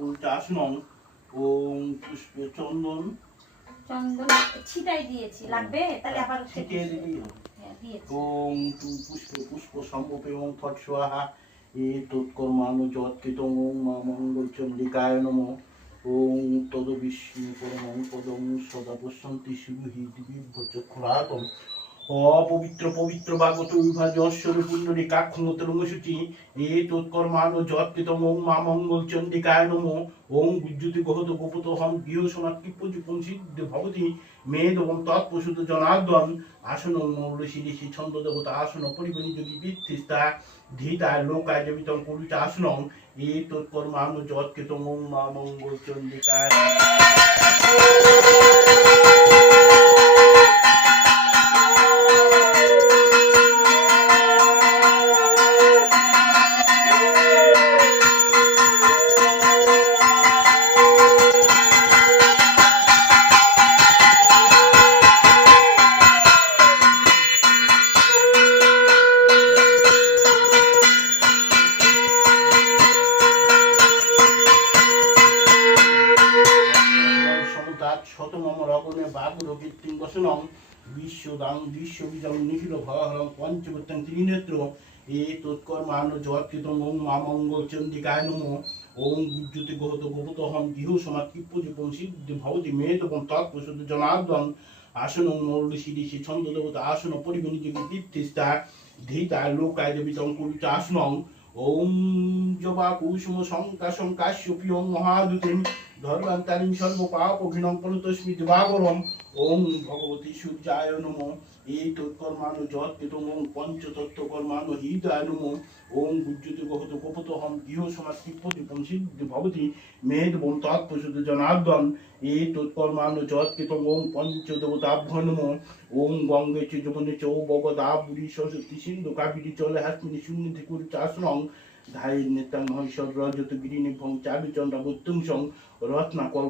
কুলচাসনং ওম পুষ্পে চন্দন ছিটাই দিয়েছি, লাগবে তাহলে আবার ছিটিয়ে দিলেই হবে। হ্যাঁ দিয়েছি। ওম পুষ্প সম্ভবে ওম ফট স্বাহা তৎকর্মাণু যৎকৃতং ওম মা মঙ্গলচন্ডিকায় নমঃ ওম তদ বিষ্ণু পরমং পদং সদা পশ্যন্তি শিবহি দিব্যচক্ষুরাতম অপবিত্র পবিত্র ভাগবত বিভাজশ্বরী পুণ্ডরী কাক্ষমতরঙ্গসূচি তৎকর্মাণু যৎকৃতং ওম মা মঙ্গলচন্ডিকায় নমঃ ওম গুজ্জুতি গহত গোপতহং গৃহ সমাপ্তিপূজিপং সিদ্ধ ভবতি মেদবং তৎপ্রসূত জনার্দন আসন ঋষি ছন্দ দেবতা আসন পরিবনি যোগী বৃত্তিস্তা ধীতায় লোকায় দেবিতং পুরুষ আসনং তৎকর্মাণু যৎকৃতং ওম মা মঙ্গলচন্ডিকায় শতমরগণে বাগুরকীর্তিং বসনং বিশ্বদাং বিশ্ববিজং নিখিল ভয়হরং পঞ্চভূতং ত্রিনেত্র তৎকর্মাণু যৎকৃতং ওম মা মঙ্গলচন্ডিকায় নমঃ ওম গুজ্জুতি গহত গোপতহং গৃহ সমাপ্তিপূজিপং সিদ্ধ ভবতি মেদবং তৎপ্রসূত জনার্দন আসনং ঋষি ছন্দ দেবতা আসন পরিবনি যোগী তীর্থিস্তা ধীতায় লোকায় দেবিতং কুরুচ আসনং ওম জবা কুসুম সংকাশং কাশ্যপিয়ং মহাদূতিং ধর্মান্তরিং সর্বপাপঘিনং পনুতস্মি দিবাকরম ওম ভগবতী সূর্যায় নমঃ তৎকর্মাণু যৎকৃতং ওম পঞ্চতত্ত্বকর্মাণু হৃদায় নমঃ ওম গুজ্জুতি গহত গোপতহং গৃহ সমাপ্তিপূজিপং সিদ্ধ ভবতি মেদবং তৎপ্রসূত জনার্দন তৎকর্মাণু যৎকৃতং ওম পঞ্চদেবতাভ্যো নমঃ ওম গঙ্গে চ যমুনে চ ভগবতা বুড়ি সরস্বতী সিন্ধু কাবেরী চলে হাসমিনী শূন্যতি কুরুচাসনং ধাই নেতাং মহেশ্বর রজত গিরিনিভং চাবিচন্দ্র বুদ্ধংসং রত্নাকল্প